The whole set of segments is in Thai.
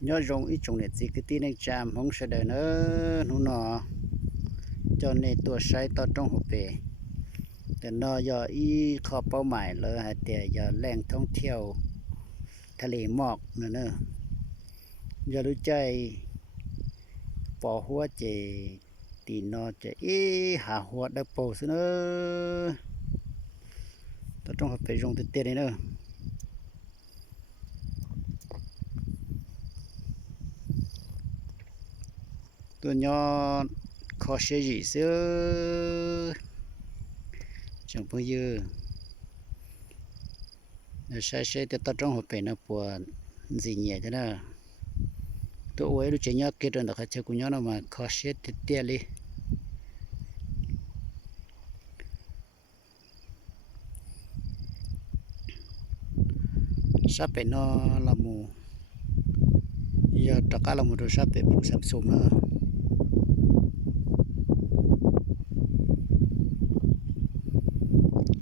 nhớ rong ít trồng này chỉ cái tin anh chạm không sẽ đợi nữa nó nọ cho nênตัวใช้ต่อตรงหัวเปแต่นอยออีขอเป้าหมายเลยฮะแต่ยอแหล่งท่องเที่ยวทะเลหมอกเนอะอย่ารู้ใจปอหัวเจตีนอจะหาหัวได้โปซะเนอะต่อตรงหัวเปรงเตี้ยๆเนอะตัวยอขอเสียจีเสือจังเพื่อยือใช้แต่ตัดตรงหัวเป็นนะปวดสีเหนียดนะตัวไว้รู้จักยอเกิดนะเขาจะกุญยอมาขอเสียเตี้ยเลยซาเป็นนอละมูยอตะกาละมูตัวซาเป็นผู้สัมสมนะ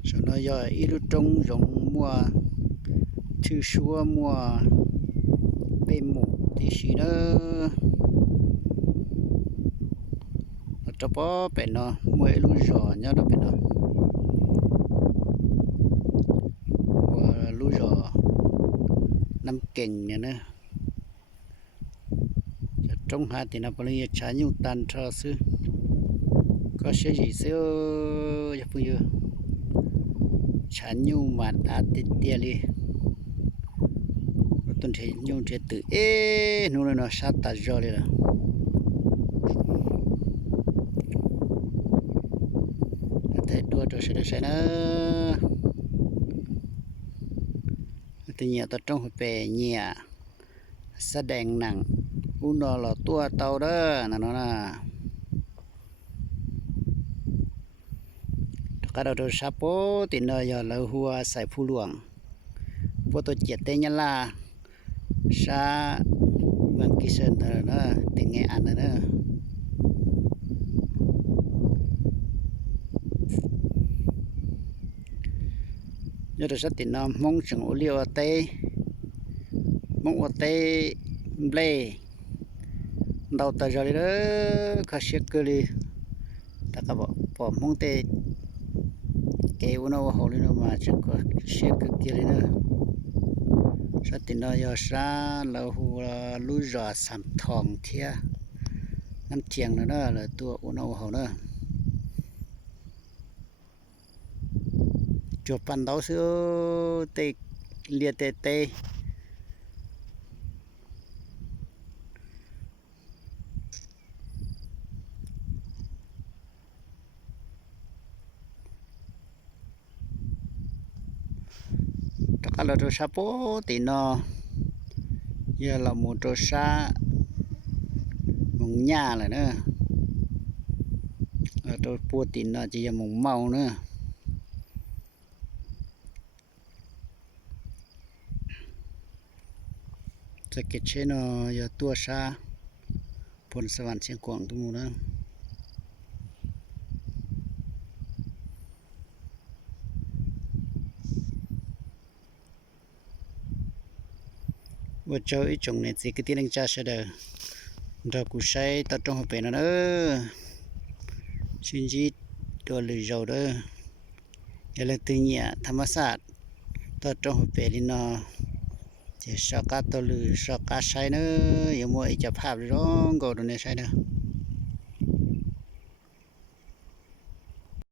ส่วนยออีลูตรงยงมัวชื่อชัวมัวเป็นหมูที่ชีเนอจะพอเป็นเนาะมวยลูจอเนี่ยเราเป็นเนาะว่าลูจอน้ำเก่งเนี่ยนะจะจงหาที่นับเลยชาญูตันทอซื้อก็เสียจีเสือจะพูดอยู่ชาญูมาตัดติดเตียเลยต้นเทียญูเทียตื่นนู่นเนาะชาตัดจอเลยละแต่ตัวเสด็จนะแต่เนี่ยตัวจงไปเนี่ยแสดงหนังอุนอหล่อตัวเต่าเด้อนั่นเนาะนะก็เราตัวชาโปตินอยเราหัวใส่ผู้หลวงพวกตัวเจ็ดเตยล่าชาเมืองกิเซนนะติงไงอันนะยอดสัตตินอมงจังโอเลียวเตมงโอเตเบลดาวตาจารีเด้อข้าเช็คเลยตะกับพอมงเตเกวันเอาหัวเลยเนาะมาจังก็เช็คกี่เลยเนาะสัตตินอยอชาเราหัวลุจอสัมทองเทียน้ำเทียงเนาะเลยตัววันเอาหัวเนาะจบปันดาวซื้อเตเลียเตkalau tu sapo tino ya là một trò sa mùng nha rồi nữa tôi mua tino chỉ là mùng màu nữaจะเก็บเชนอยาตัวซาพลสวรรค์เชียงกวางตรงนู้นนะว่าเจออีจงเนี่ยสิกิตินังจ่าเสด็จดอกกุไชตัดตรงหัวเป็นนะเด้อชินจีตัวลือเจ้าเด้ออย่าเลยตึงเนี่ยธรรมศาสตร์ตัดตรงหัวเป็นนี่เนาะจะสกัดตัวลือสกัดใช้เนอะอย่ามัวจะภาพร้องก็โดนใช้เนอะ